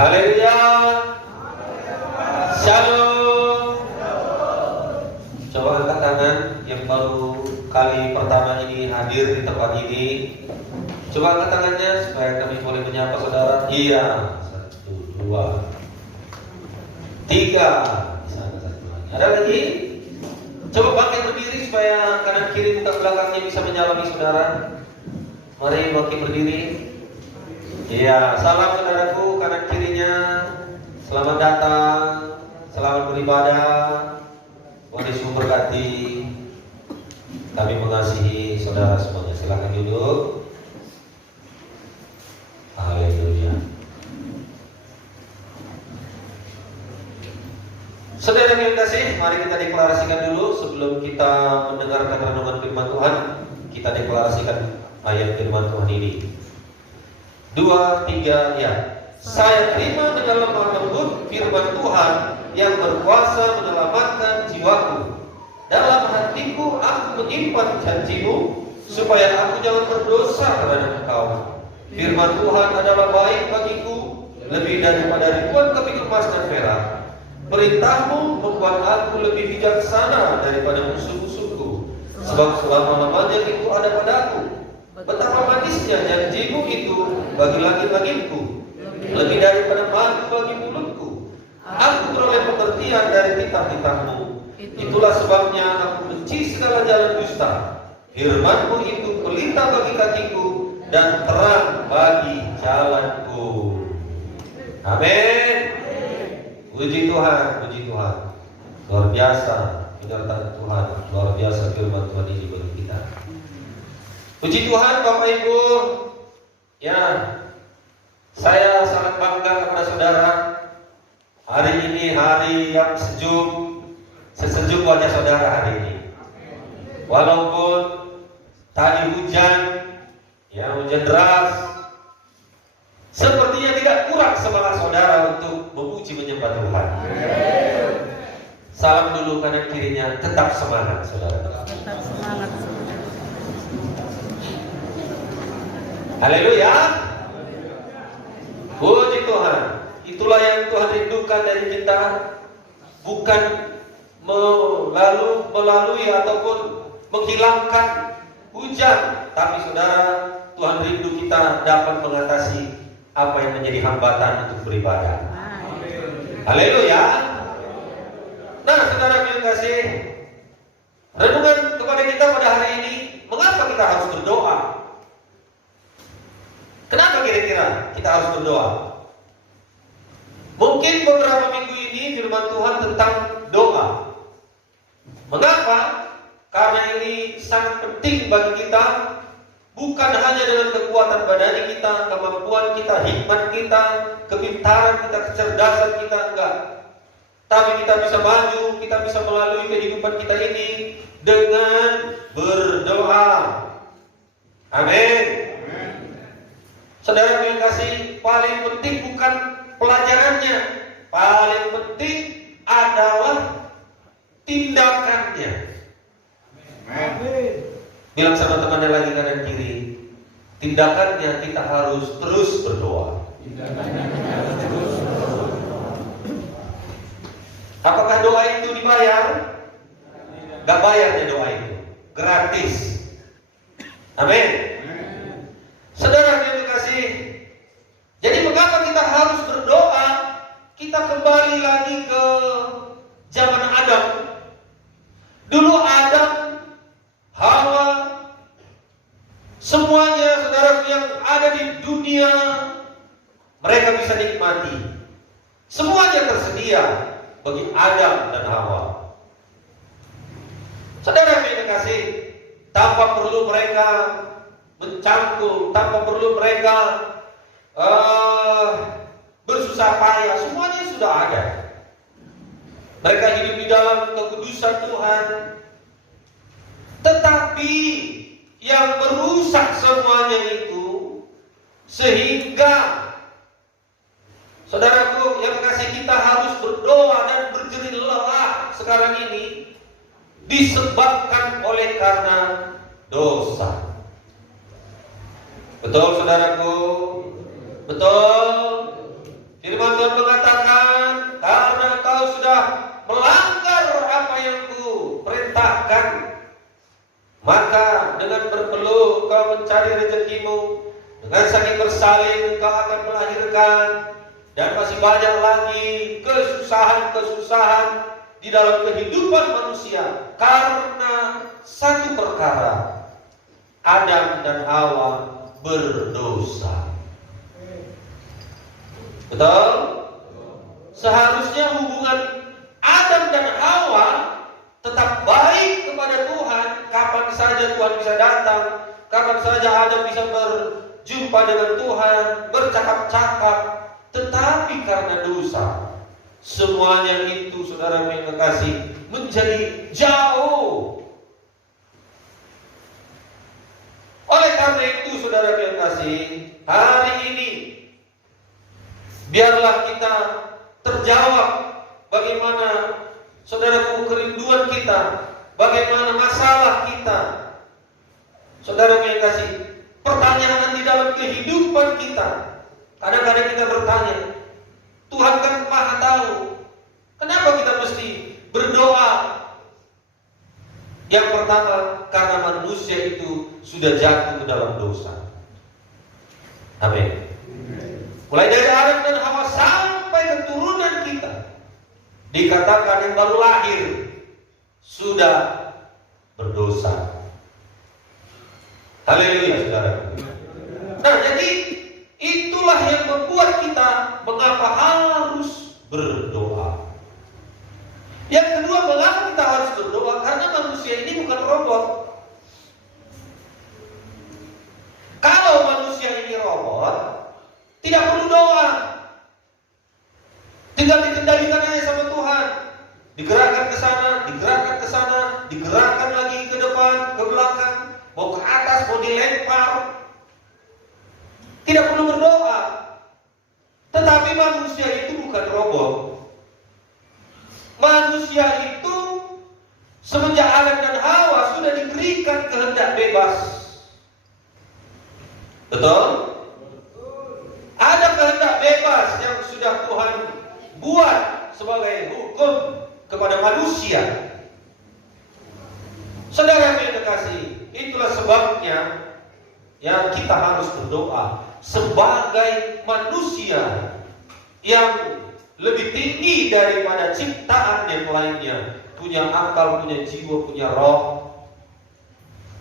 Haleluya. Shalom. Coba angkat tangan yang baru kali pertama ini hadir di tempat ini. Coba angkat tangannya supaya kami boleh menyapa saudara. Iya. 1, 2, 3. Di sana satu lagi. Ada lagi? Coba bangkit berdiri supaya kanan kiri muka belakangnya bisa menyalami saudara. Mari bangkit berdiri. Iya, salam saudaraku kanan kirinya. Selamat datang. Selamat beribadah. Tuhan Yesus memberkati. Kami mengasihi saudara semuanya. Silakan duduk. Haleluya. Saudara yang kasih, mari kita deklarasikan dulu sebelum kita mendengarkan renungan firman Tuhan. Kita deklarasikan ayat firman Tuhan ini. 2, 3, ya. Saya terima dengan lemah lembut firman Tuhan yang berkuasa menyelamatkan jiwaku. Dalam hatiku aku menyimpan janjimu supaya aku jangan berdosa terhadap engkau. Firman Tuhan adalah baik bagiku, lebih daripada ribuan keping emas dan perak. Perintahmu membuat aku lebih bijaksana daripada musuh-musuhku. Sebab selama-lamanya itu ada padaku. Betapa manisnya janjimu itu bagi langit-langitku, lebih daripada madu bagi mulutku. Aku beroleh pengertian dari kitab-kitabmu. Itulah sebabnya aku benci segala jalan dusta. Firmanmu itu pelita bagi kakiku dan terang bagi jalanku. Amin. Puji Tuhan, puji Tuhan. Luar biasa penyertaan Tuhan, luar biasa firman Tuhan ini bagi kita. Puji Tuhan Bapak Ibu. Ya, saya sangat bangga kepada saudara. Hari ini hari yang sejuk, sesejuk wajah saudara hari ini. Walaupun tadi hujan, ya hujan deras, sepertinya tidak kurang semangat saudara untuk memuji menyembah Tuhan. Salam dulu kanan kirinya, tetap semangat saudara. Tetap semangat. Haleluya. Puji Tuhan. Itulah yang Tuhan rindukan dari kita. Bukan melalui ataupun menghilangkan hujan, tapi saudara, Tuhan rindu kita dapat mengatasi apa yang menjadi hambatan untuk beribadah. Haleluya. Nah, saudara yang kasih, renungan kepada kita pada hari ini, mengapa kita harus berdoa? Kenapa kira-kira kita harus berdoa? Mungkin beberapa minggu ini firman Tuhan tentang doa. Mengapa? Karena ini sangat penting bagi kita. Bukan hanya dengan kekuatan badan kita, kemampuan kita, hikmat kita, kepintaran kita, kecerdasan kita, enggak. Tapi kita bisa maju, kita bisa melalui kehidupan kita ini dengan berdoa. Amin. Saudara yang kasih, paling penting bukan pelajarannya, paling penting adalah tindakannya. Amin. Bilang sama temannya lagi kanan kiri, tindakannya kita harus terus berdoa. Apakah doa itu dibayar? Gak bayarnya doa itu, gratis. Amin. Saudara yang dikasih, jadi mengapa kita harus berdoa? Kita kembali lagi ke zaman Adam. Dulu Adam, Hawa, semuanya saudara yang ada di dunia, mereka bisa nikmati. Semuanya tersedia bagi Adam dan Hawa. Saudara yang dikasih, tanpa perlu mereka mencangkul, tanpa perlu mereka bersusah payah, semuanya sudah ada. Mereka hidup di dalam kekudusan Tuhan. Tetapi yang merusak semuanya itu, sehingga saudaraku yang kasih, kita harus berdoa dan berjerih lelah sekarang ini, disebabkan oleh karena dosa. Betul saudaraku? Betul. Firman Maka dengan berpeluh kau mencari rezekimu, dengan sakit bersalin kau akan melahirkan, dan masih banyak lagi kesusahan-kesusahan di dalam kehidupan manusia karena satu perkara: Adam dan Hawa berdosa. Betul? Seharusnya hubungan Adam dan Hawa tetap baik kepada Tuhan. Kapan saja Tuhan bisa datang, kapan saja Adam bisa berjumpa dengan Tuhan, bercakap-cakap. Tetapi karena dosa, semuanya itu, saudara yang kekasih, menjadi jauh. Oleh karena itu, saudara yang kekasih, hari ini biarlah kita terjawab bagaimana, saudaraku, kerinduan kita, bagaimana masalah kita. Saudara yang kasih, pertanyaan di dalam kehidupan kita. Kadang-kadang kita bertanya, Tuhan kan Maha tahu, kenapa kita mesti berdoa? Yang pertama, karena manusia itu sudah jatuh ke dalam dosa. Amin. Mulai dari Adam dan Hawa sampai keturunan kita, dikatakan yang baru lahir sudah berdosa. Haleluya, saudara. Nah, jadi itulah yang membuat kita mengapa harus berdoa. Yang kedua, mengapa kita harus berdoa? Karena manusia ini bukan robot. Kalau manusia ini robot, tidak perlu doa, tinggal dikendalikan aja sama Tuhan. Digerakkan ke sana, digerakkan ke sana, digerakkan lagi ke depan, ke belakang, mau ke atas, mau dilempar. Tidak perlu berdoa. Tetapi manusia itu bukan robot. Manusia itu semenjak Adam dan Hawa sudah diberikan kehendak bebas. Betul? Ada kehendak bebas yang sudah Tuhan buat sebagai hukum kepada manusia. Saudara yang dikasihi, itulah sebabnya yang kita harus berdoa sebagai manusia yang lebih tinggi daripada ciptaan yang lainnya, punya akal, punya jiwa, punya roh.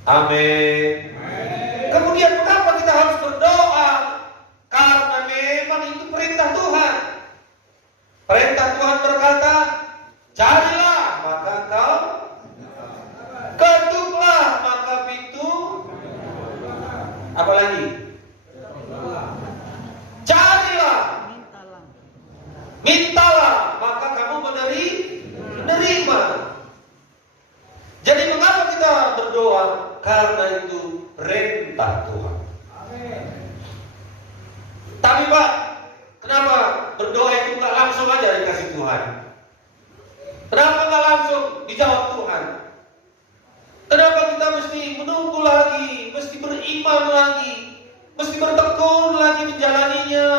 Amin. Kemudian mengapa kita harus berdoa? Karena memang itu perintah Tuhan. Perintah Tuhan berkata, carilah maka kau, ketuklah maka pintu. Apa lagi? Carilah, mintalah maka kamu menerima. Jadi mengapa kita berdoa? Karena itu perintah Tuhan. Tapi Pak, kenapa berdoa itu nggak langsung aja dikasih Tuhan? Kenapa nggak langsung dijawab Tuhan? Kenapa kita mesti menunggu lagi, mesti beriman lagi, mesti bertekun lagi menjalaninya?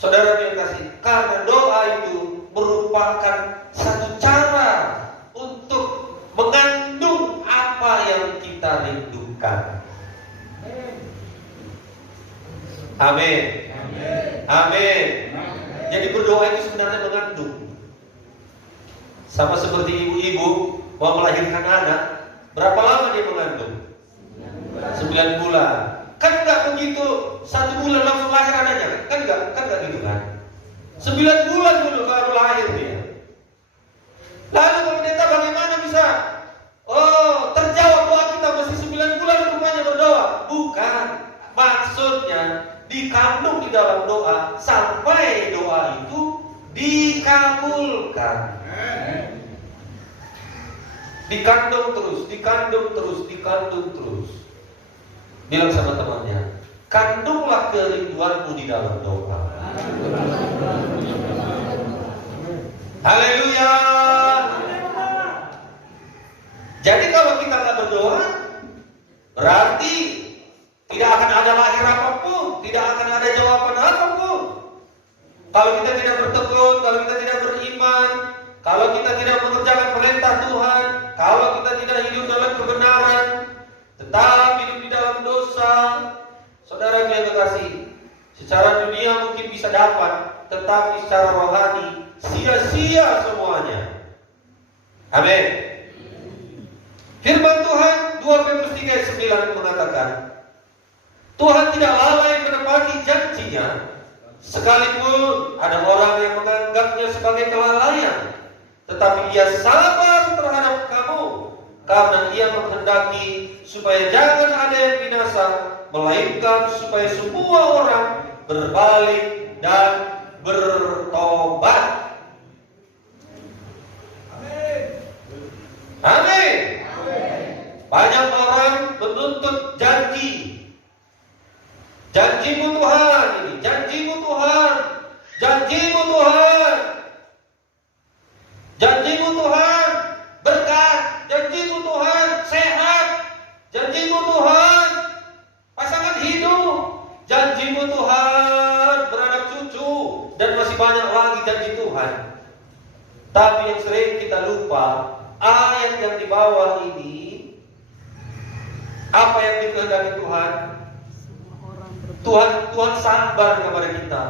Saudara yang kasih, karena doa itu merupakan satu cara untuk mengandung apa yang kita rindukan. Amin. Amin. Jadi berdoa itu sebenarnya mengandung. Sama seperti ibu-ibu mau melahirkan anak, berapa lama dia mengandung? 9 bulan. Kan enggak begitu 1 bulan langsung lahir anaknya. Kan enggak gitu kan? 9 bulan dulu baru lahir dia. Lalu pemerintah bagaimana bisa terjawab doa kita mesti 9 bulan rupanya berdoa? Bukan. Maksudnya dikandung di dalam doa sampai doa itu dikabulkan. Dikandung terus, dikandung terus, dikandung terus. Bilang sama temannya, kandunglah kerinduanmu di dalam doa. Haleluya. Jadi kalau kita nggak berdoa, berarti tidak akan ada lahir apapun, tidak akan ada jawaban apapun. Kalau kita tidak bertekun, kalau kita tidak beriman, kalau kita tidak mengerjakan perintah Tuhan, kalau kita tidak hidup tetap hidup di dalam dosa. Saudara yang kekasih, secara dunia mungkin bisa dapat, tetapi secara rohani sia-sia semuanya. Amin. Firman Tuhan 2 Petrus 3:9 mengatakan, Tuhan tidak lalai menepati janjinya, sekalipun ada orang yang menganggapnya sebagai kelalaian, tetapi Ia sabar terhadap kamu, karena Ia menghendaki supaya jangan ada yang binasa, melainkan supaya semua orang berbalik dan bertobat. Amin. Banyak orang menuntut janji. Janjimu Tuhan ini, janjimu Tuhan, janjimu Tuhan, janjimu Tuhan berkat, janjimu Tuhan sehat, janjimu Tuhan pasangan hidup, janjimu Tuhan beranak cucu, dan masih banyak lagi janji Tuhan. Tapi yang sering kita lupa, ayat yang di bawah ini, apa yang dikehendaki Tuhan? Tuhan sabar kepada kita.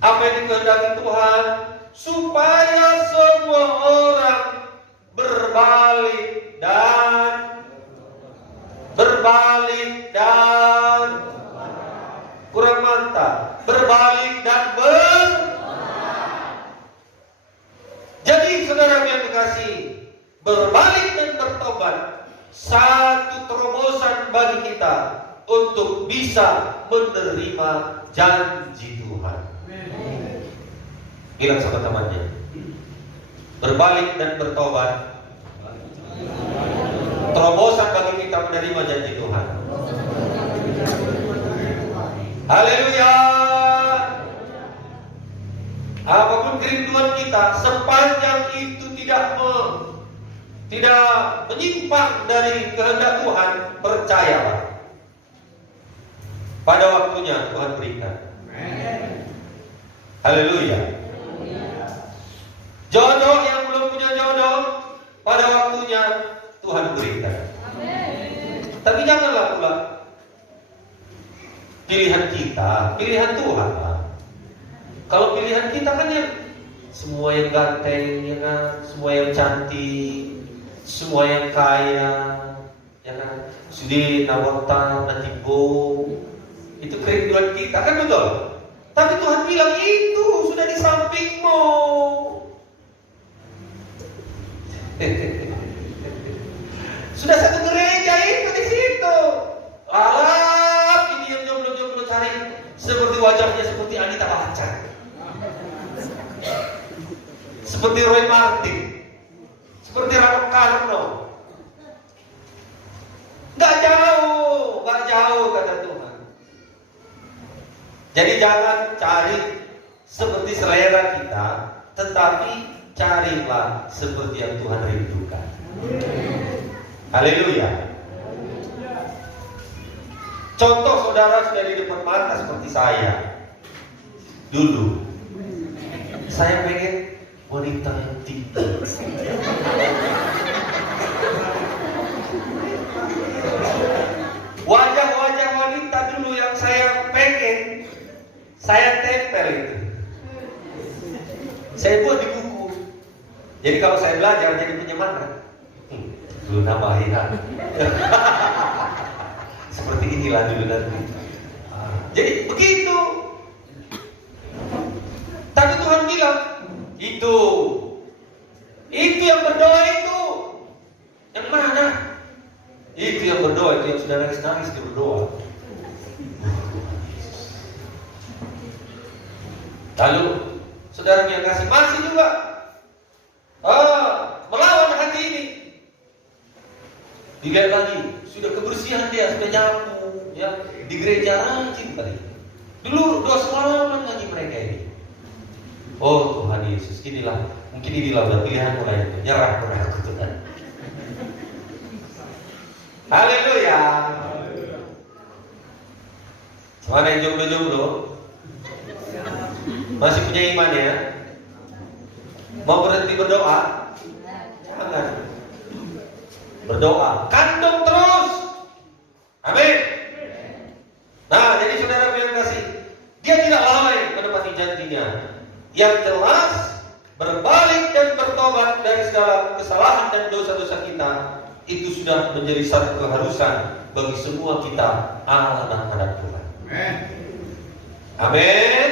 Apa yang dikehendaki Tuhan? Supaya semua orang berbalik dan kurang mantap, berbalik dan Jadi saudara yang kekasih, berbalik dan bertobat satu terobosan bagi kita untuk bisa menerima janji Tuhan. Bilang sama temannya, berbalik dan bertobat terobosan bagi kita menerima janji Tuhan. Haleluya. Apapun kerinduan kita, sepanjang itu tidak menyimpang dari kehendak Tuhan, percayalah, pada waktunya Tuhan berikan. Haleluya. Jodoh yang belum punya jodoh, pada waktunya Tuhan berikan. Tapi janganlah pula pilihan kita, pilihan Tuhan lah. Kalau pilihan kita kan yang semua yang ganteng, ya kan, semua yang cantik, semua yang kaya, ya kan, sudah nawata natibo, itu kerinduan kita, kan betul? Tapi Tuhan bilang itu sudah di sampingmu. Sudah satu gereja itu di situ. Alah, ini yang jomblo-jomblo cari seperti wajahnya seperti Anita Bacan, seperti Roy Martin, seperti Rano Karno. Gak jauh kata Tuhan. Jadi jangan cari seperti selera kita, tetapi carilah seperti yang Tuhan rindukan. Haleluya. Contoh saudara sudah di depan mata seperti saya. Dulu saya pengen wanita yang tinggi. Wajah-wajah wanita dulu yang saya pengen, saya tempel itu. Saya buat di buku. Jadi kalau saya belajar jadi penyemangat. Dulu nambahin. Seperti inilah dulu nanti. Jadi begitu. Tapi Tuhan bilang, itu yang berdoa itu. Yang mana? Itu yang berdoa, itu yang sudah nangis-nangis itu berdoa. Lalu saudara yang kasih masih juga melawan hati ini. Dilihat lagi, sudah kebersihan dia, sudah nyapu, ya, di gereja rajin kali. Dulu doa semalaman lagi mereka ini. Oh Tuhan Yesus, mungkin inilah udah pilihan mulai nyerah kepada aku Tuhan. Haleluya. Mana yang jomblo-jomblo? Masih punya iman ya? Mau berhenti berdoa? Jangan. Berdoa, kandung terus Yang jelas, berbalik dan bertobat dari segala kesalahan dan dosa-dosa kita, itu sudah menjadi satu keharusan bagi semua kita anak-anak Tuhan. Amin.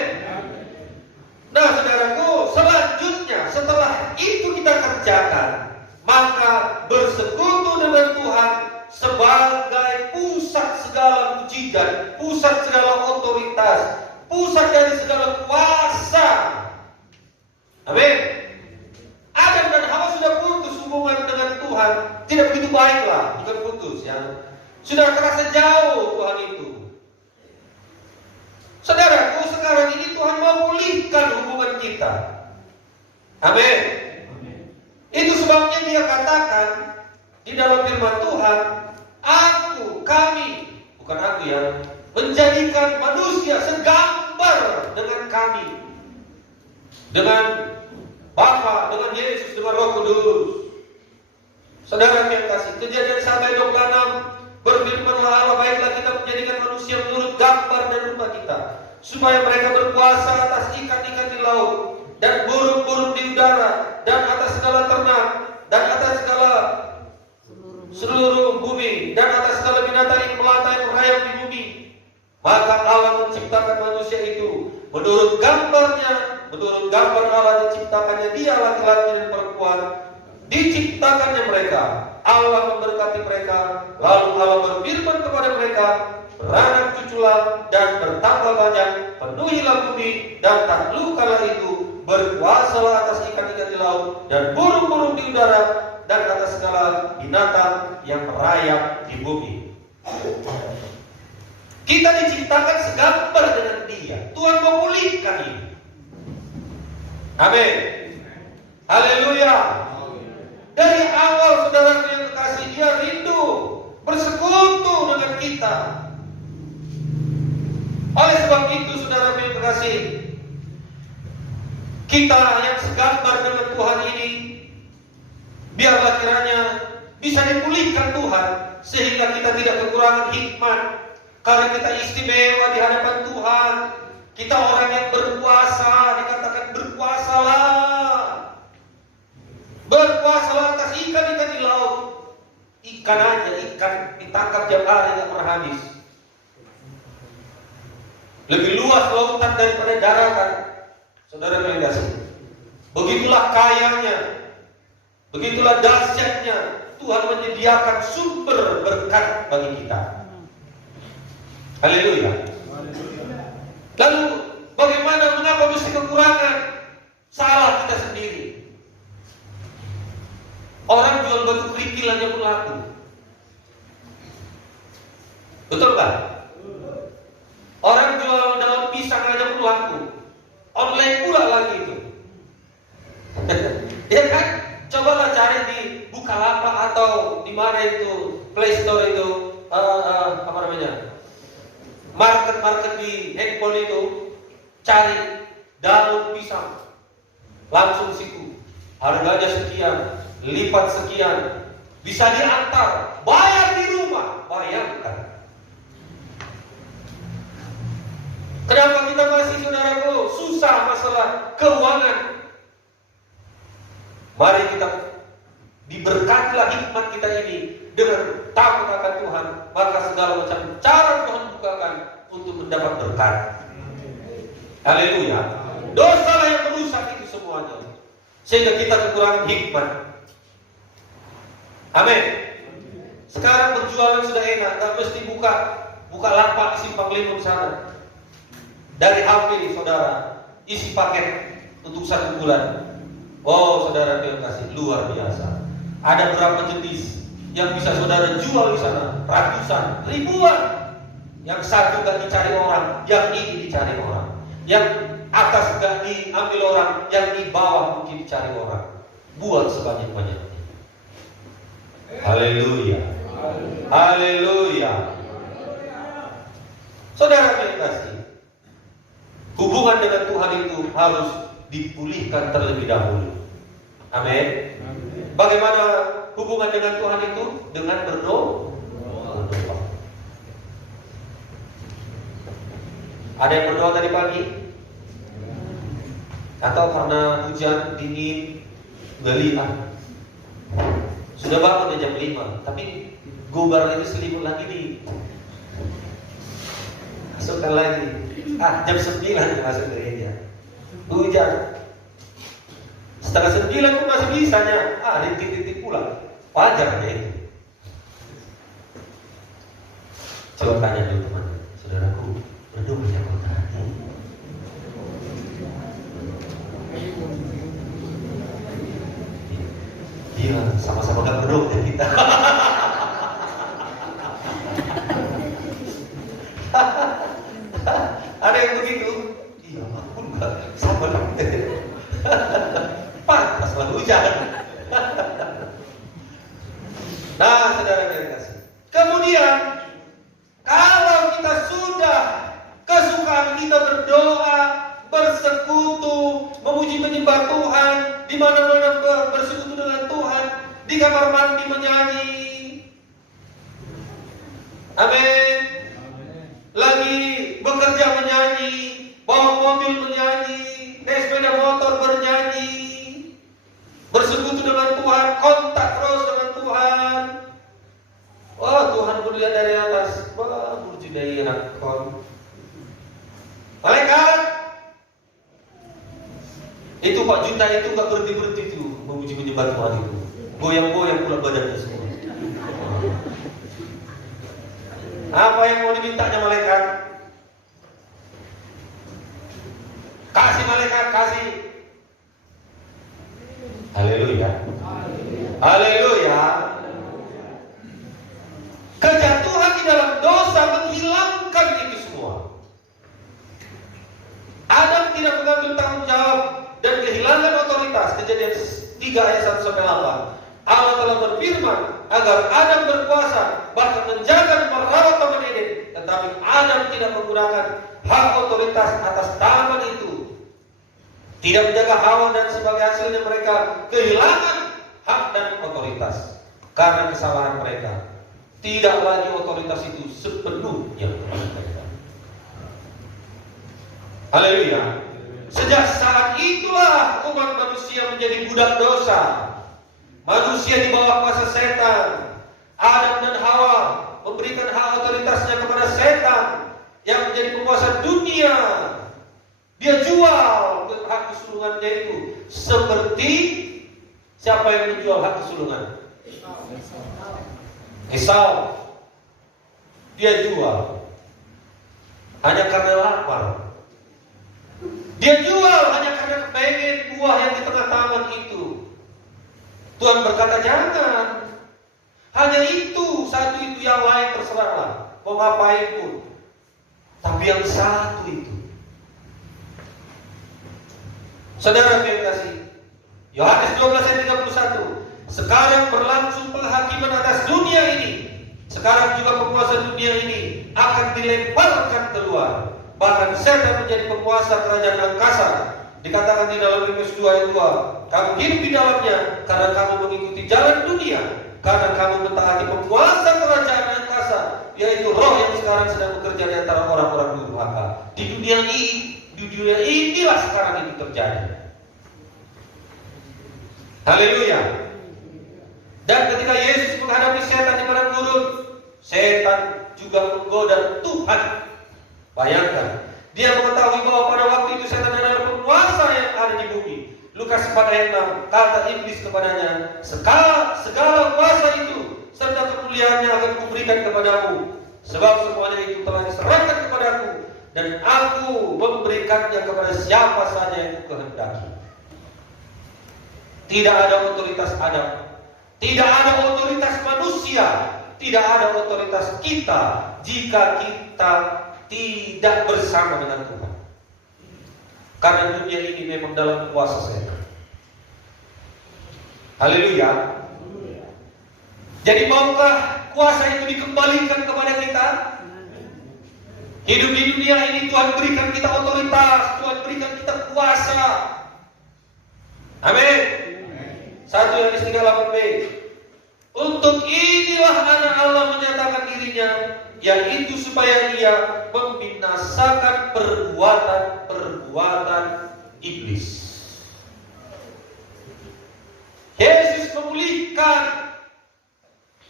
Nah, saudaraku, selanjutnya setelah itu kita kerjakan, maka bersekutu dengan Tuhan sebagai pusat segala mujizat, pusat segala otoritas, pusat dari segala kuasa. Amin. Adam dan Hawa sudah putus hubungan dengan Tuhan, tidak begitu baiklah, bukan putus ya. Sudah terasa jauh Tuhan itu. Saudaraku, sekarang ini Tuhan mau pulihkan hubungan kita. Amin. Itu sebabnya Dia katakan di dalam firman Tuhan, kami, bukan aku ya, menjadikan manusia segambar dengan kami, dengan Bapa, dengan Yesus, dengan Roh Kudus. Saudara yang kasih, Kejadian 1:26 berfirmanlah Allah, baiklah kita menjadikan manusia menurut gambar dan rupa kita, supaya mereka berkuasa atas ikan-ikan di laut, dan burung-burung di udara, dan atas segala ternak, dan atas segala seluruh bumi, dan atas segala binatang yang melata yang merayap di bumi. Maka Allah menciptakan manusia itu menurut gambarnya, menurut gambar Allah diciptakannya dia laki-laki dan perempuan, diciptakannya mereka. Allah memberkati mereka, lalu Allah berfirman kepada mereka, beranak cuculah dan bertambah banyak, penuhilah bumi dan taklukkanlah itu, berkuasalah atas ikan-ikan di laut dan burung-burung di udara dan atas segala binatang yang merayap di bumi. Kita diciptakan segambar dengan Dia. Tuhan mau pulihkan ini. Amin. Haleluya. Dari awal saudara yang kekasih, Dia rindu bersekutu dengan kita. Oleh sebab itu saudara yang kekasih, kita yang segambar dengan Tuhan ini, biarlah kiranya bisa dipulihkan Tuhan, sehingga kita tidak kekurangan hikmat, karena kita istimewa di hadapan Tuhan. Kita orang yang berkuasa, dikatakan berkuasalah. Berkuasalah atas ikan-ikan di laut. Ikan aja, ikan ditangkap tiap hari tidak pernah habis. Lebih luas lautan daripada daratan. Saudara yang kasih, begitulah kayanya, begitulah dahsyatnya Tuhan menyediakan sumber berkat bagi kita. Haleluya. Lalu bagaimana, mengapa mesti kekurangan? Salah kita sendiri. Orang jual batu kerikil aja pun laku. Betul kan? Orang jual daun pisang aja pun laku. Online pula lagi itu. Ya kan? Cobalah cari di Bukalapak atau di mana itu, Play Store itu, apa namanya? Market di handphone itu, cari daun pisang, langsung siku, harganya sekian, lipat sekian, bisa diantar, bayar di rumah, bayangkan. Kenapa kita masih, saudaraku, susah masalah keuangan? Mari kita diberkatilah hikmat kita ini dengan takut akan Tuhan, maka segala macam cara Tuhan bukakan untuk mendapat berkat. Haleluya. Dosalah yang merusak itu semuanya, sehingga kita kekurangan hikmat. Amin. Sekarang berjualan sudah enak, tak mesti buka lapak simpang limun sana. Dari HP saudara, isi paket untuk 1 bulan. Oh saudara yang kasih, luar biasa. Ada berapa jenis yang bisa saudara jual di sana? Ratusan, ribuan. Yang satu gak dicari orang, yang ini dicari orang. Yang atas gak diambil orang, yang di bawah mungkin dicari orang. Buat sebanyak-banyaknya. Haleluya. Haleluya. Saudara yang kasih, hubungan dengan Tuhan itu harus dipulihkan terlebih dahulu. Amin. Bagaimana hubungan dengan Tuhan itu? Dengan berdoa. Ada yang berdoa tadi pagi? Atau karena hujan, dingin, galian. Sudah bangun jam 5, tapi gobar itu selimut lagi nih. Masukkan lagi. Jam 9 masuk gereja. Hujan. Setengah 9 pun masih bisanya. Rintik-rintik pulang. Wajar ya itu. Coba tanya dulu teman, saudaraku, renung yang kau tadi. Iya, sama-sama gak renung ya kita. Ada yang begitu? Iya, ampun gak sama dong. Pantaslah hujan. Nah, saudara yang kasih. Kemudian, kalau kita sudah kesukaan kita berdoa, bersekutu, memuji menyembah Tuhan, di mana-mana bersekutu dengan Tuhan, di kamar mandi menyanyi. Amin. Lagi bekerja menyanyi, bawa mobil menyanyi, naik sepeda motor bernyanyi, bersekutu dengan Tuhan, kontak terus dengan Tuhan. Wah, Tuhan melihat dari atas. Wah, mujudai anak kon. Malaikat. Itu Pak Junta itu gak berhenti-berhenti itu memuji menyembah Tuhan itu. Goyang-goyang pula badannya semua. Apa yang mau dimintanya malaikat? Kasih malaikat, kasih. Haleluya. Haleluya. Kejatuhan di dalam dosa menghilangkan itu semua. Adam tidak mengambil tanggung jawab dan kehilangan otoritas. Kejadian 3 ayat 1 sampai 8. Allah telah berfirman agar Adam berkuasa, bahkan menjaga dan merawat taman Eden. Tetapi Adam tidak menggunakan hak otoritas atas taman itu. Tidak menjaga Hawa, dan sebagai hasilnya mereka kehilangan hak dan otoritas karena kesalahan mereka. Tidak lagi otoritas itu sepenuhnya kepada mereka. Haleluya. Sejak saat itulah umat manusia menjadi budak dosa. Manusia di bawah kuasa setan. Adam dan Hawa memberikan hak otoritasnya kepada setan yang menjadi penguasa dunia. Dia jual hak kesulungannya itu. Seperti siapa yang menjual hak kesulungan? Esau. Dia jual hanya karena lapar. Dia jual hanya karena kepengen buah yang di tengah taman itu. Tuhan berkata jangan. Hanya itu, satu itu, yang lain terserahlah. Mau ngapain pun. Tapi yang satu itu. Saudara yang kasih, Yohanes 12 ayat 31. Sekarang berlangsung penghakiman atas dunia ini. Sekarang juga penguasa dunia ini akan dilemparkan keluar. Bahkan setan menjadi penguasa kerajaan angkasa. Dikatakan di dalam Efesus 2 ayat 2, kamu hidup di dalamnya karena kamu mengikuti jalan dunia, karena kamu mentaati penguasa kerajaan angkasa, yaitu roh yang sekarang sedang bekerja di antara orang-orang durhaka. Di dunia inilah sekarang itu terjadi. Haleluya. Dan ketika Yesus menghadapi setan di padang gurun, setan juga menggoda Tuhan. Bayangkan, dia mengetahui bahwa pada waktu itu setan adalah penguasa yang ada di bumi. Lukas 4 ayat 6, kata iblis kepadanya, segala kuasa itu serta kemuliaannya akan kuberikan kepadamu, sebab semuanya itu telah diserahkan kepadaku, dan aku memberikannya kepada siapa saja yang kukehendaki. Tidak ada otoritas Adam, tidak ada otoritas manusia, tidak ada otoritas kita jika kita tidak bersama dengan Tuhan. Karena dunia ini memang dalam kuasa setan. Haleluya. Jadi maukah kuasa itu dikembalikan kepada kita? Hidup di dunia ini Tuhan berikan kita otoritas, Tuhan berikan kita kuasa. Amin. 1 Yohanes 3:8b. Untuk inilah anak Allah menyatakan dirinya, yaitu supaya ia membinasakan perbuatan iblis. Yesus memulihkan.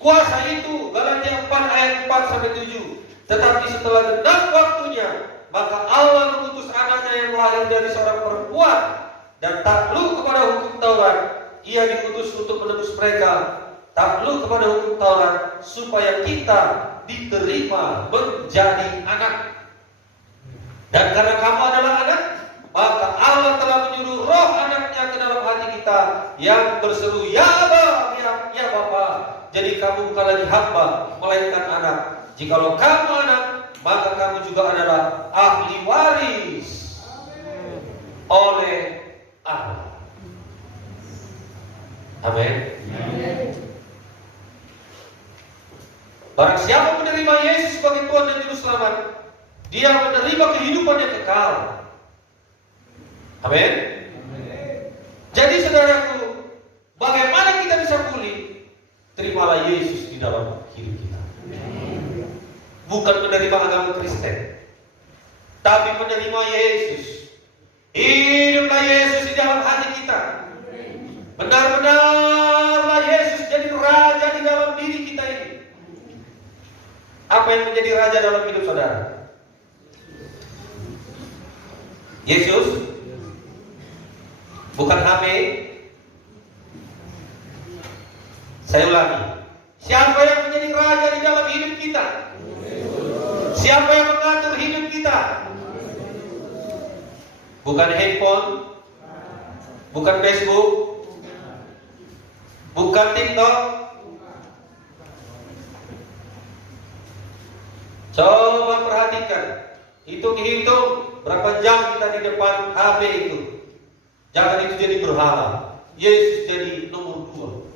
Kuasa itu Galatia 4 ayat 4-7. Tetapi setelah genap waktunya, maka Allah mengutus anaknya yang lahir dari seorang perempuan dan takluk kepada hukum Taurat. Ia diutus untuk menebus mereka takluk kepada hukum Taurat, supaya kita diterima menjadi anak. Dan karena kamu adalah anak, maka Allah telah menyuruh roh anaknya ke dalam hati kita yang berseru, Ya Aba, ya Bapa. Jadi kamu bukan lagi hamba, melainkan anak. Jikalau kamu anak, maka kamu juga adalah ahli waris oleh Allah. Amin. Barang siapa menerima Yesus sebagai Tuhan dan Juru Selamat, dia menerima kehidupan yang kekal. Amin. Jadi saudaraku, bagaimana kita bisa pulih? Terimalah Yesus di dalam hidup kita. Bukan menerima agama Kristen, tapi menerima Yesus. Hiduplah Yesus di dalam hati kita. Benar-benarlah Yesus jadi raja di dalam diri kita ini. Apa yang menjadi raja dalam hidup saudara? Yesus, bukan HP. Saya ulangi. Siapa yang menjadi raja di dalam hidup kita? Siapa yang mengatur hidup kita? Bukan handphone, bukan Facebook, bukan TikTok. Coba perhatikan, hitung-hitung berapa jam kita di depan HP itu. Jangan itu jadi berhala. Yesus jadi nomor 2.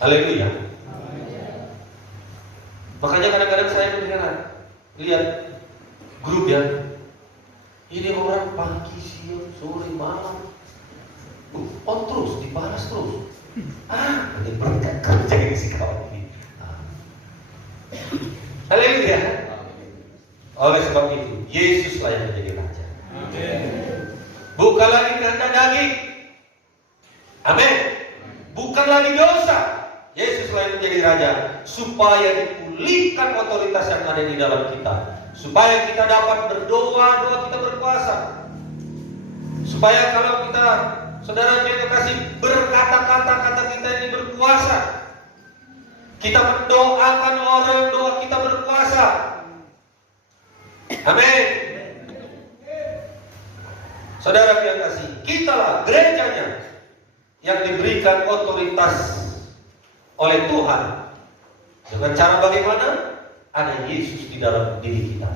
Haleluya. Makanya kadang-kadang saya melihat grup ya. Ini orang pagi, siang, sore, malam. On terus, dibalas terus. Ini berkat kerja ini si kawan ini. Haleluya. Oleh sebab itu, Yesuslah yang menjadi raja. Bukan lagi kehendak daging. Amin. Bukan lagi dosa. Yesuslah yang menjadi raja, supaya dipulihkan otoritas yang ada di dalam kita, supaya kita dapat berdoa, doa kita berkuasa, supaya kalau kita, saudara yang kasih, berkata-kata, kata kita ini berkuasa. Kita mendoakan orang, doa kita berkuasa. Amin. Saudara yang kasih, kitalah gerejanya yang diberikan otoritas oleh Tuhan. Dengan cara bagaimana? Ada Yesus di dalam diri kita.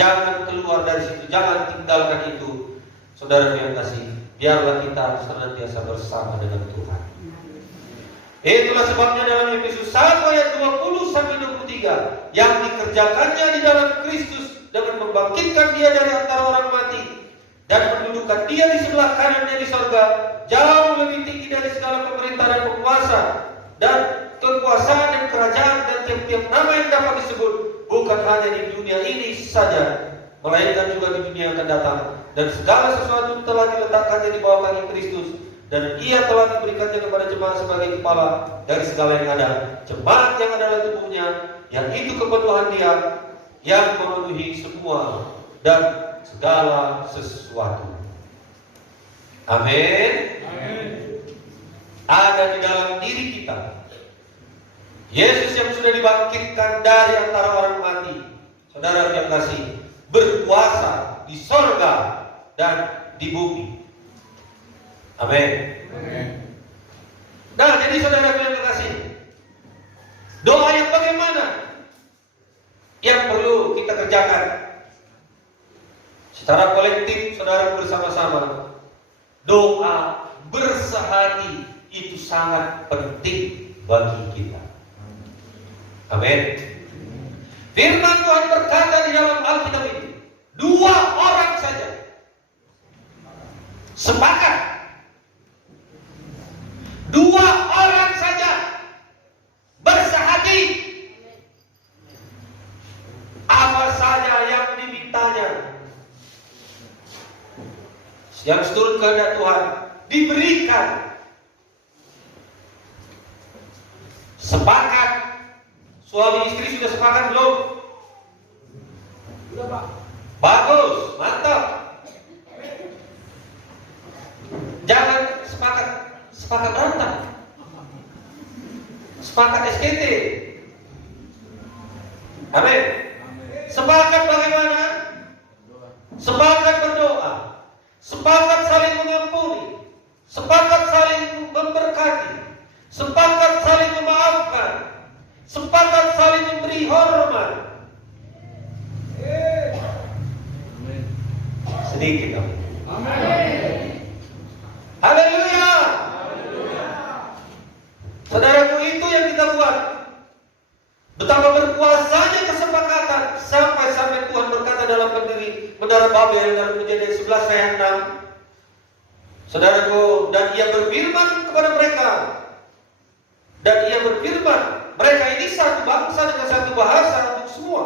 Jangan keluar dari situ, jangan tinggalkan itu. Saudara yang kasih, biarlah kita senantiasa bersama dengan Tuhan. Itulah sebabnya dalam Efesus 1 ayat 20-23, yang dikerjakannya di dalam Kristus dengan membangkitkan dia dari antara orang mati dan mendudukan dia di sebelah kanannya di sorga, jauh lebih tinggi dari segala pemerintah dan penguasa dan kekuasaan dan kerajaan dan tiap-tiap nama yang dapat disebut, bukan hanya di dunia ini saja, melainkan juga di dunia yang akan datang. Dan segala sesuatu telah diletakkannya di bawah kaki Kristus, dan ia telah diberikannya kepada jemaat sebagai kepala dari segala yang ada. Jemaat yang adalah tubuhnya, yang itu kepenuhan dia, yang memenuhi semua dan segala sesuatu. Amin. Ada di dalam diri kita Yesus yang sudah dibangkitkan dari antara orang mati. Saudara yang kasih, berkuasa di sorga dan di bumi. Amin. Nah, jadi saudara yang kasih, doa yang bagaimana yang perlu kita kerjakan secara kolektif, saudara bersama-sama? Doa bersehati itu sangat penting bagi kita. Amin. Firman Tuhan berkata di dalam Alkitab ini, 2 orang saja sepakat, 2 orang saja bersehati, apa saja yang dimintanya, yang seturut kehendak Tuhan diberikan. Sepakat. Suami istri sudah sepakat belum? Sudah, Pak. Bagus, mantap. Jangan sepakat berantem. Sepakat SKT. Amin. Sepakat bagaimana? Sepakat berdoa. Sepakat saling mengampuni. Sepakat saling memberkati. Sepakat saling memaafkan. Sepakat saling memberi hormat. Sedikit dong. Amin. Haleluya. Saudaraku, itu yang kita buat. Betapa berkuasanya kesepakatan sampai Tuhan berkata dalam pendiri Menara Babel dalam Kejadian 11 ayat 6. Saudaraku, dan ia berfirman kepada mereka. Dan ia berfirman, mereka ini satu bangsa dengan satu bahasa untuk semua.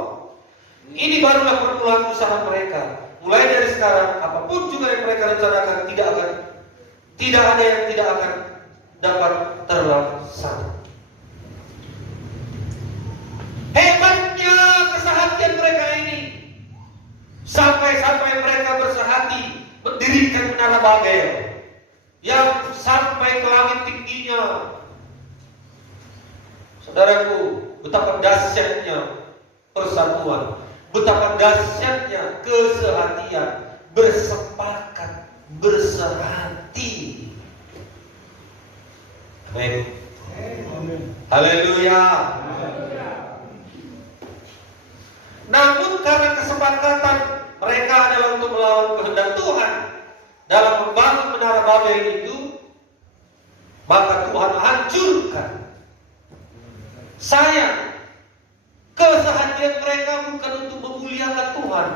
Ini barulah permulaan usaha mereka. Mulai dari sekarang, apapun juga yang mereka rencanakan tidak ada yang tidak akan dapat terlaksana. Hebatnya kesehatian mereka ini. Sampai mereka bersehati mendirikan Menara Babel yang sampai ke langit tingginya. Saudaraku, betapa dahsyatnya persatuan, betapa dahsyatnya kesehatian, bersepakat, bersehati. Amin. Haleluya. Namun karena kesepakatan mereka adalah untuk melawan kehendak Tuhan dalam membangun Menara Babel itu, maka Tuhan hancurkan. Sayang, kesehatian mereka bukan untuk memuliakan Tuhan,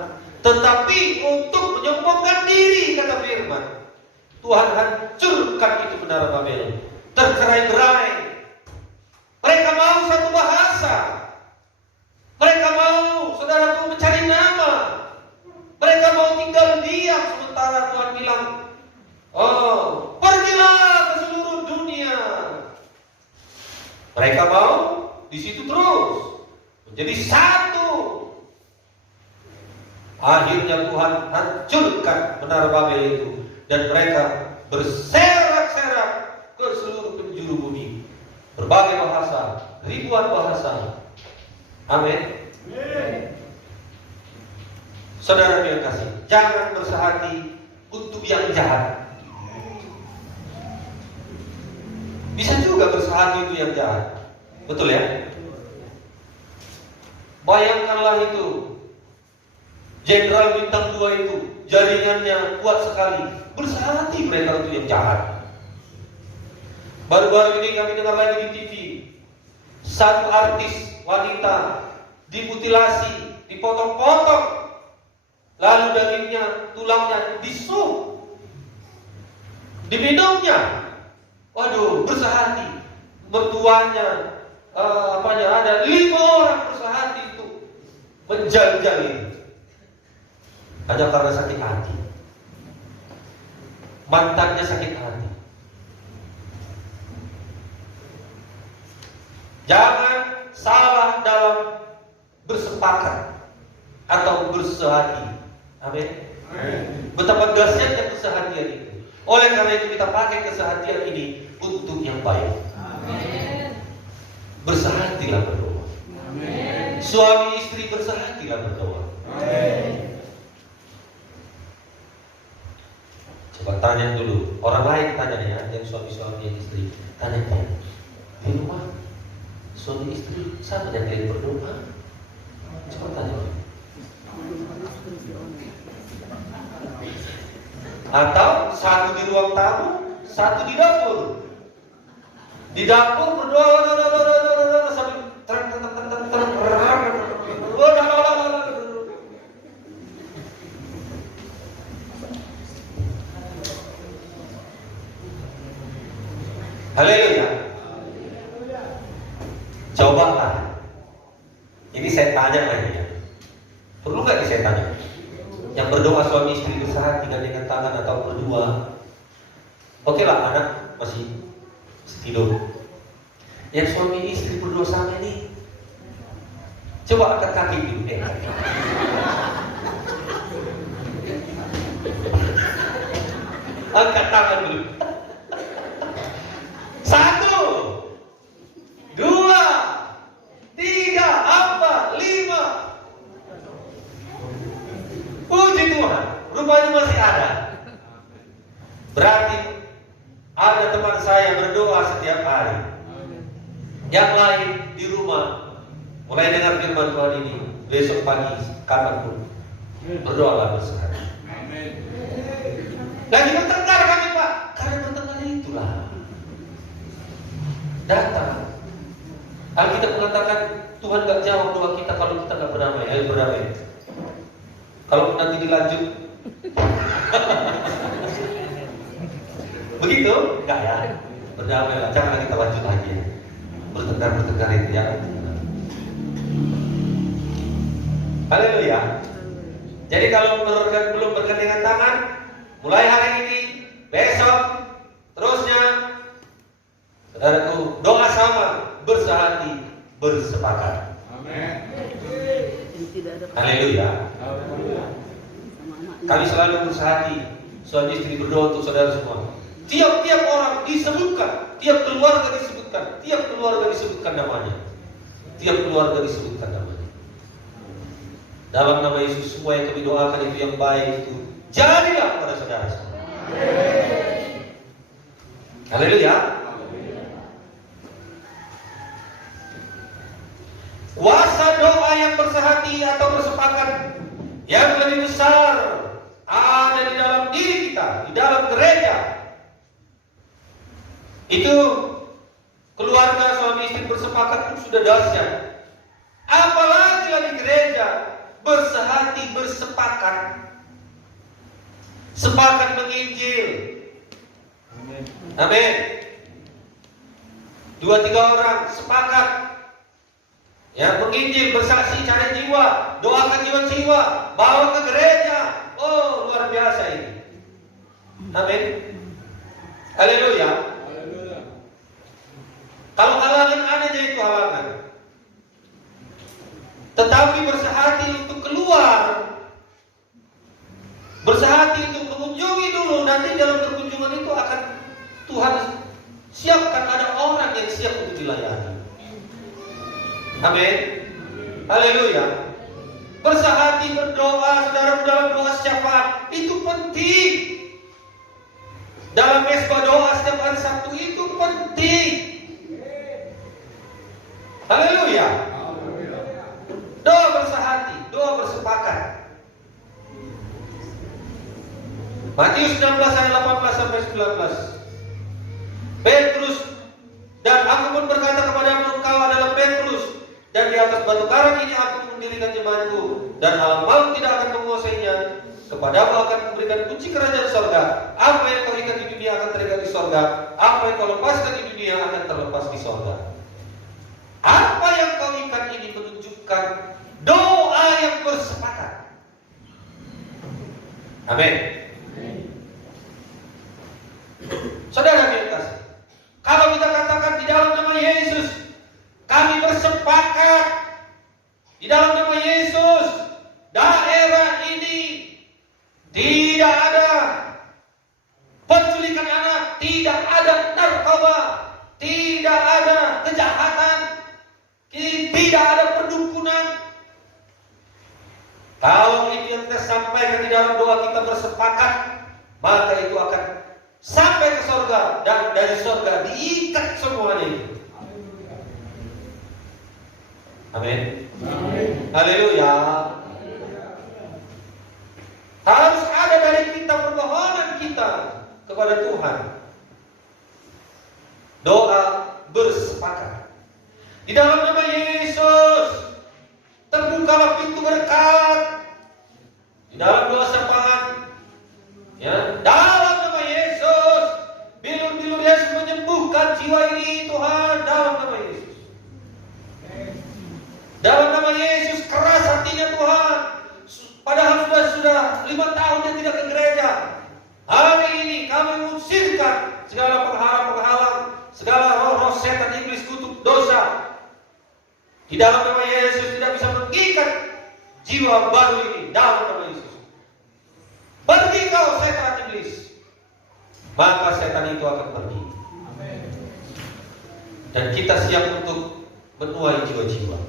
tetapi untuk menyombongkan diri, kata firman. Tuhan hancurkan itu Menara Babel. Tercerai-berai. Mereka mau satu bahasa. Mereka mau, saudaraku, mencari nama. Mereka mau tinggal diam sementara Tuhan bilang, oh, pergilah ke seluruh dunia. Mereka mau di situ terus menjadi satu. Akhirnya Tuhan hancurkan Menara Babel itu dan mereka berserak-serak ke seluruh penjuru bumi. Berbagai bahasa, ribuan bahasa. Amin. Saudara yang kasih, jangan bersehati untuk yang jahat. Bisa juga bersehati untuk yang jahat. Betul ya? Bayangkanlah itu, Jenderal Bintang 2 itu jaringannya kuat sekali. Bersehati mereka untuk yang jahat. Baru-baru ini kami dengar lagi di TV, satu artis wanita dimutilasi, dipotong-potong, lalu dagingnya, tulangnya disup, diminumnya. Waduh, bersehati. Mertuanya, ada 5 orang bersehati itu menjal-jal ini. Hanya karena sakit hati. Mantannya sakit hati. Jangan salah dalam bersepakat atau bersehati. Amin. Betapa dahsyatnya kesehatian itu. Oleh karena itu kita pakai kesehatian ini untuk yang baik. Amin. Bersehatilah berdoa. Amin. Suami istri bersehatilah berdoa. Amin. Coba tanya dulu, orang lain tanya ya, yang suami-suami yang istri, tanya di rumah suami istri sama yang kalian berdoa. Coba tanya. Atau satu di ruang tamu, satu di dapur. Di dapur berdoa sambil haleluya. Cobalah. Ini saya tanya lagi ya. Perlu nggak saya tanya? Yang berdoa suami istri bersehati gandengan tangan atau berdua. Oke lah, anak masih tidur. Yang suami istri berdua sama ini, coba angkat kaki dulu. Angkat tangan dulu. 1, 2, 3, 4, 5. Puji Tuhan, rupanya masih ada. Berarti ada teman saya berdoa setiap hari. Yang lain di rumah mulai dengar firman Tuhan ini, besok pagi kapanpun berdoalah bersehari. Lagi bertengkar kami Pak, karena bertengkar itulah datang. Alkitab mengatakan Tuhan gak jawab doa kita kalau kita gak berdamai. Ayo berdamai. Kalau nanti dilanjut begitu? Enggak ya. Berdamai lah, jangan kita lanjut lagi ya. Bertengkar itu ya. Haleluya. Jadi kalau belum bergandengan tangan, mulai hari ini, besok, terusnya, saudaraku, doa sama, bersehati, bersepakat. Amin. Haleluya. Kami selalu bersehati, suami istri berdoa untuk saudara semua. Tiap-tiap orang disebutkan, tiap keluarga disebutkan namanya. Tiap keluarga disebutkan namanya. Dalam nama Yesus semua yang kami doakan itu yang baik itu jadilah kepada saudara semua. Haleluya. Kuasa doa yang bersehati atau bersepakat yang lebih besar ada di dalam diri kita, di dalam gereja. Itu keluarga suami istri bersepakat itu sudah dahsyat. Apalagi lagi gereja bersehati, bersepakat, sepakat menginjil. Amin. 2-3 orang sepakat ya menginjil, bersaksi, cari jiwa, doakan jiwa-jiwa, bawa ke gereja. Oh, luar biasa ini. Amin. Haleluya. Kalau halangan ada aja itu halangan. Tetapi bersehati untuk keluar, bersehati untuk mengunjungi dulu. Nanti dalam perkunjungan itu akan Tuhan siapkan, ada orang yang siap untuk dilayani. Amin. Haleluya. Bersehati, berdoa, saudara, dalam doa syafaat itu penting. Dalam mesbah doa setiap hari Sabtu itu penting. Haleluya. Doa bersehati, doa bersepakat. Matius 16 ayat 18 sampai 19. Petrus, dan aku pun berkata kepadamu, engkau adalah Petrus, dan di atas batu karang ini aku mendirikan jemaatku, dan alam maut tidak akan menguasainya. Kepadamu akan memberikan kunci kerajaan sorga. Apa yang kau ikat di dunia akan terikat di sorga. Apa yang kau lepaskan di dunia akan terlepas di sorga. Apa yang kau ikat ini menunjukkan doa yang bersepakat. Amin. Saudara yang kasih, kalau kita katakan di dalam nama Yesus, kami bersepakat di dalam nama Yesus, daerah ini tidak ada penculikan anak, tidak ada narkoba, tidak ada kejahatan, tidak ada perdukunan. Kalau itu yang kita sampaikan di dalam doa kita bersepakat, maka itu akan sampai ke surga, dan dari surga diikat semuanya itu. Amin. Haleluya. Harus ada dari kita permohonan kita kepada Tuhan. Doa bersepakat. Di dalam nama Yesus terbukalah pintu berkat. Di dalam doa syafaat, ya, dalam nama Yesus, bilur-bilur Yesus menyembuhkan jiwa ini, Tuhan, dalam nama Yesus. Dalam nama Yesus, keras hatinya Tuhan, padahal sudah Di dalam nama Yesus tidak bisa mengikat jiwa baru ini dalam nama Yesus. Pergi kau setan iblis. Maka setan itu akan pergi. Dan kita siap untuk menuai jiwa-jiwa.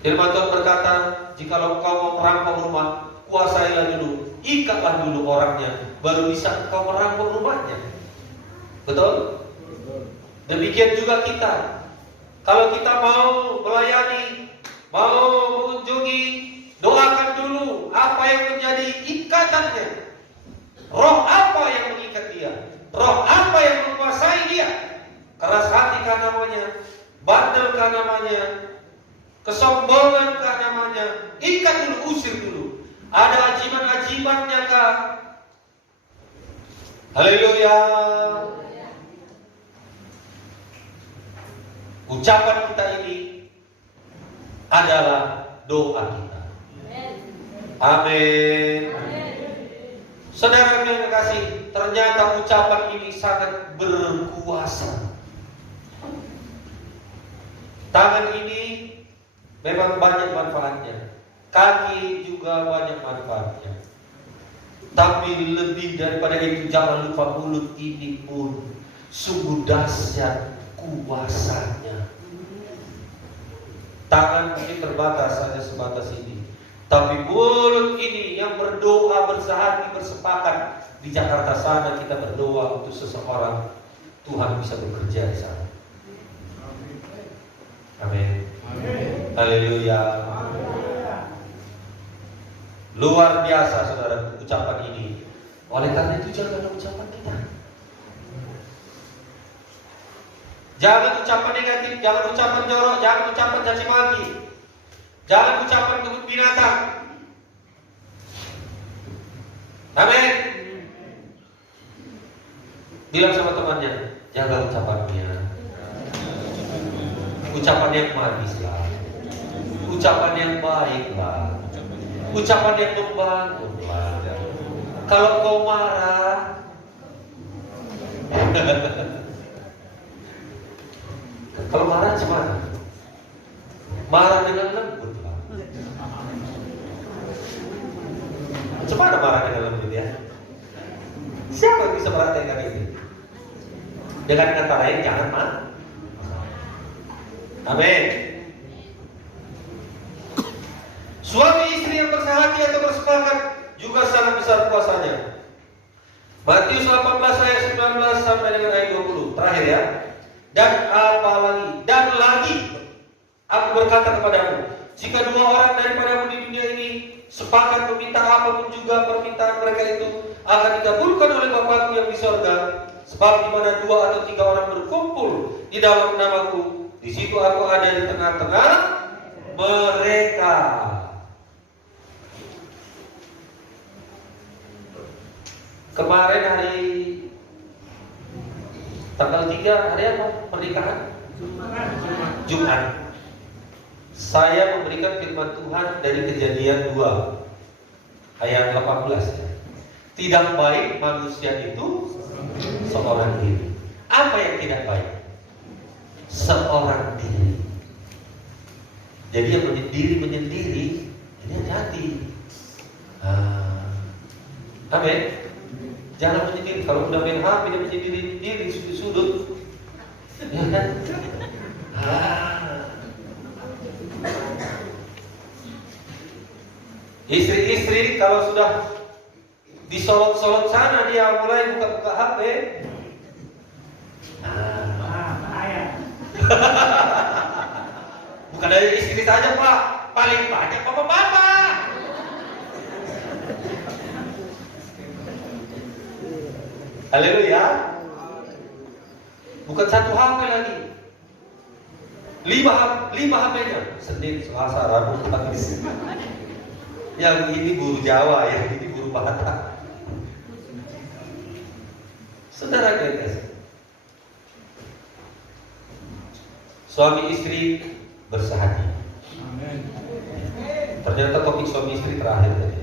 Firman Tuhan berkata, jikalau kau mau merampok rumah, kuasailah dulu, ikatlah dulu orangnya, baru bisa kau merampok rumahnya. Betul? Demikian juga kita. Kalau kita mau melayani, mau mengunjungi, doakan dulu apa yang menjadi ikatannya. Roh apa yang mengikat dia? Roh apa yang menguasai dia? Keras hati kah namanya? Bandel kah namanya? Kesombongan kah namanya? Ikat dulu, usir dulu. Ada ajiban-ajibannya kah? Haleluya. Ucapan kita ini adalah doa kita. Amin. Saudara yang kasih, ternyata ucapan ini sangat berkuasa. Tangan ini memang banyak manfaatnya. Kaki juga banyak manfaatnya. Tapi lebih daripada itu, jangan lupa mulut ini pun sungguh dahsyat kuasanya. Tangan mungkin terbatas, hanya sebatas ini. Tapi mulut ini yang berdoa, bersehati, bersepakat. Di Jakarta sana kita berdoa untuk seseorang, Tuhan bisa bekerja di sana. Amin. Haleluya. Luar biasa saudara ucapan ini. Oleh karena itu jangan ucapan kita. Jangan ucapan negatif, jangan ucapan jorok, jangan ucapan caci maki, jangan ucapan kebut binatang. Amin. Bilang sama temannya, jaga ucapannya. Ucapan yang manislah, ucapan yang baiklah, ucapan yang membangunlah. Kalau kau marah, kalau marah gimana? Marah dengan lembut lah. Gimana marah dengan lembut ya? Siapa yang bisa perhatikan ini? Dengan kata lain, jangan marah. Amin. Suami istri yang bersehati atau bersepakat juga sangat besar kuasanya. Matius 18 ayat 19 sampai dengan ayat 20. Terakhir ya. Dan lagi aku berkata kepadamu, jika dua orang daripadamu di dunia ini sepakat meminta apapun juga permintaan mereka itu akan dikabulkan oleh Bapakku yang di sorga. Sebab di mana 2 atau 3 orang berkumpul di dalam namaku, di situ aku ada di tengah-tengah mereka. Kemarin hari tanggal 3 hari apa? Pernikahan? Jumat. Saya memberikan firman Tuhan dari Kejadian 2 ayat 18 ya. Tidak baik manusia itu seorang diri. Apa yang tidak baik? Seorang diri. Jadi yang menyendiri ini hati-hati. Amin. Jangan menyendiri. Kalau udah main HP dia menyendiri sudut-sudut. Ya kan? Istri-istri kalau sudah disolot-solot sana dia mulai buka-buka HP. Bukan dari istri saja Pak, paling banyak bapak-bapak. Haleluya. Bukan 1 HP lagi, 5 HP-nya. Senin, Selasa, Rabu, Kamis. Yang ini guru Jawa, yang ini guru Batak. Saudara guys, suami istri bersehati. Ternyata topik suami istri terakhir tadi.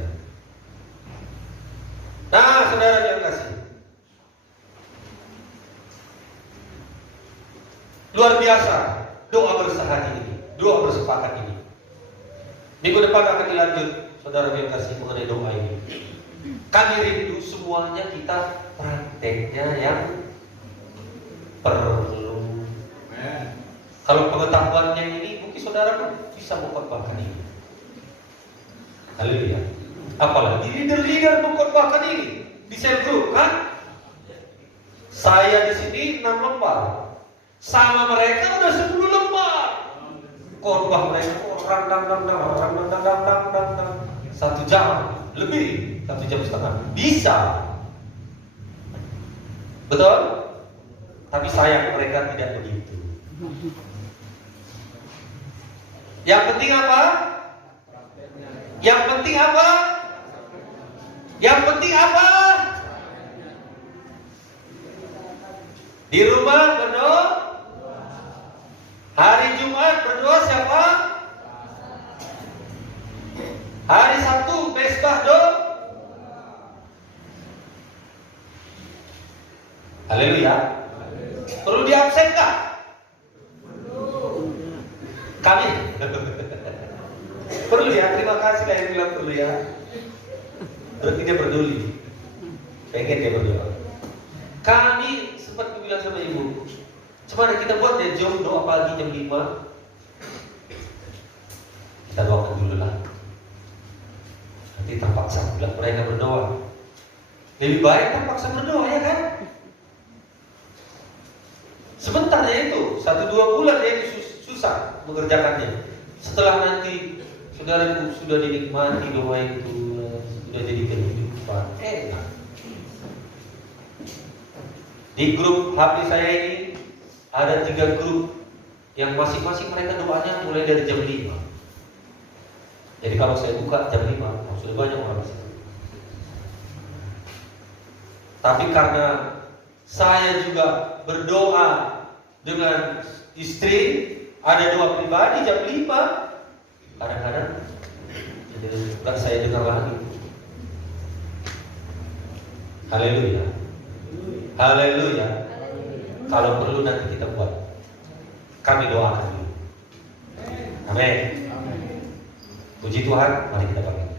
Nah, saudara yang kasih, luar biasa. doa bersahati ini, doa bersepakat ini. Minggu depan akan dilanjut, saudara yang kasih mengenai doa ini. Kami rindu semuanya kita prakteknya yang perlu. Kalau pengetahuannya ini, mungkin saudara pun bisa mengkhotbahkan ini. Haleluya. Apalagi leader-leader mengkhotbahkan ini di sel group, kan? Saya di sini 6 lembar, sama mereka udah 10 lembar. Khotbah mereka orang 1 jam lebih, 1 jam setengah bisa. Betul? Tapi sayang mereka tidak begitu. Yang penting apa? Yang penting apa? Yang penting apa? Di rumah berdoa. Hari Jumat berdoa siapa? Hari Sabtu pesta doa. Haleluya. Perlu diabsenkan? Kami perlu ya, terima kasih lah yang bilang perlu ya. Berarti dia peduli, pengen dia berdoa. Kami sempat bilang sama ibu, cuman kita buat ya jam doa pagi jam 5. Kita doakan dulu lah. Nanti terpaksa pula mereka berdoa. Lebih baik terpaksa berdoa ya kan? Sebentar ya itu, 1-2 bulan ya itu susah mengerjakannya. Setelah nanti saudara sudah dinikmati doa itu, sudah jadi kehidupan, enak. Di grup HP saya ini ada 3 grup yang masing-masing mereka doanya mulai dari jam 5. Jadi kalau saya buka jam 5, sudah banyak orang di situ. Tapi karena saya juga berdoa dengan istri, ada doa pribadi jam 5. Kadang-kadang tidak saya dengar lagi. Haleluya. Haleluya. Kalau perlu nanti kita buat. Kami doakan dulu. Amin. Puji Tuhan, mari kita bangkit.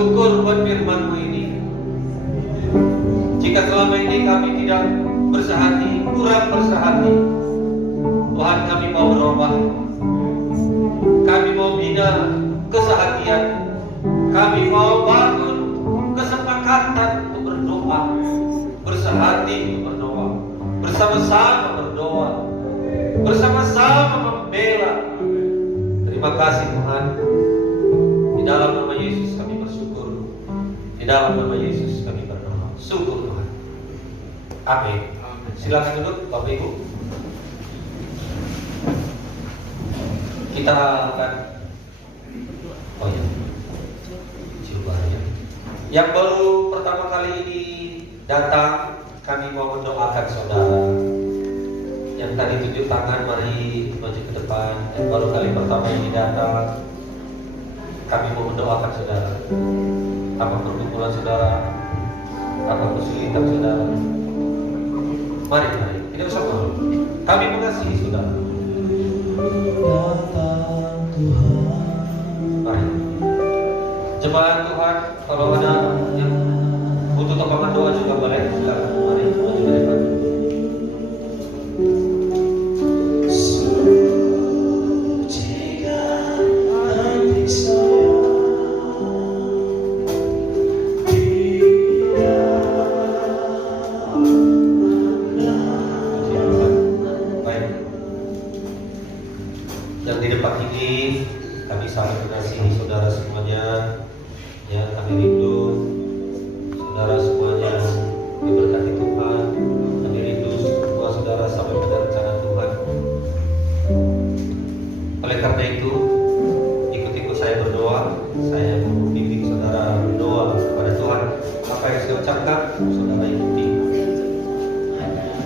bersyukur buat firman-Mu ini. Jika selama ini kami tidak bersehati, kurang bersehati, Tuhan kami mau berubah. Kami mau bina kesehatian. Kami mau bangun kesepakatan untuk berdoa, bersehati untuk berdoa, bersama-sama berdoa, bersama-sama membela. Terima kasih Tuhan. Di dalam nama Yesus kami bersyukur. Di dalam nama Yesus kami berdoa. Syukur Tuhan. Amin. Silakan duduk Bapak Ibu. Kita akan jubahnya. Yang baru pertama kali ini datang, kami mau mendoakan saudara. Yang tadi tunjuk tangan, mari maju ke depan. Yang baru kali pertama ini datang, kami mau mendoakan saudara. Apa pergumulan saudara, apa kesulitan saudara, mari, tidak usah malu. Kami mengasihi saudara. Mari. Jemaat Tuhan, kalau ada yang butuh topangan doa juga boleh. Silakan, mari maju ke depan. Saling mengasihi saudara semuanya, ya kami rindu saudara semuanya diberkati Tuhan. Kami rindu semua saudara sampai pada rencana Tuhan. Oleh karena itu, ikut-ikut saya berdoa. Saya membimbing saudara berdoa kepada Tuhan. Apa yang saya ucapkan, saudara ikuti.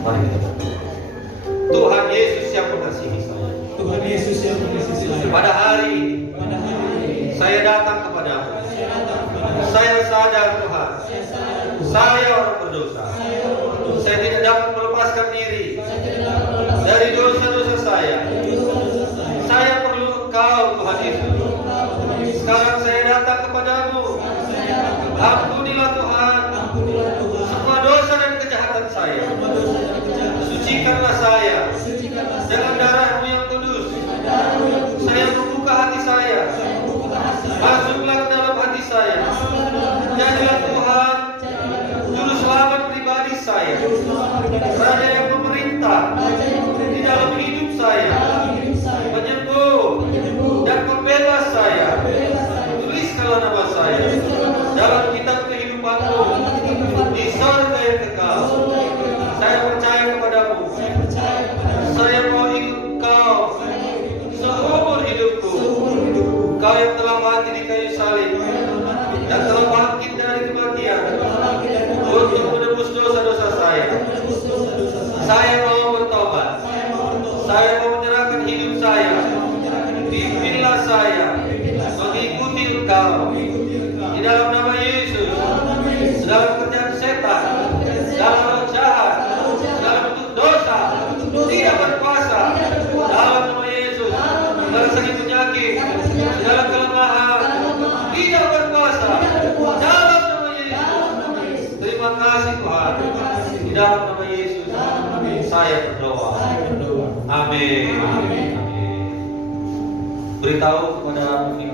Mari kita berdoa. Tuhan Yesus yang mengasihi saya. Tuhan Yesus yang mengasihi saya. Pada hari saya datang kepadamu. Saya sadar Tuhan, saya orang berdosa. Saya tidak dapat melepaskan diri dari dosa-dosa saya. Saya perlu Engkau Tuhan Yesus. Sekarang saya datang kepadamu. Ampunilah Tuhan semua dosa dan kejahatan saya. Sucikanlah saya dengan darah-Mu yang kudus. Saya membuka hati saya. Masuklah ke dalam hati saya. Jadilah Tuhan juru selamat pribadi saya, Raja yang memerintah di dalam hidup saya, penyembuh dan pembebas saya. Tuliskanlah nama saya dalam kitab kehidupan-Mu di surga yang kekal. Saya percaya kepadamu. Saya mau ikut Engkau seumur hidupku. Engkau yang telah mati di kayu salib dan telah bangkit dari kematian untuk menebus dosa-dosa saya. Saya mau bertobat. Saya mau menyerahkan hidup saya. Pimpinlah saya mengikuti Engkau di dalam nama Yesus. Dalam kerjaan setan, dalam roh jahat, dalam bentuk dosa tidak berkuasa. Dalam nama Yesus, dalam sakit penyakit, dalam kelemahan tidak berkuasa. Dalam nama Yesus. Terima kasih Tuhan. Di dalam nama Yesus saya berdoa. Amin. Beritahu kepada pemimpin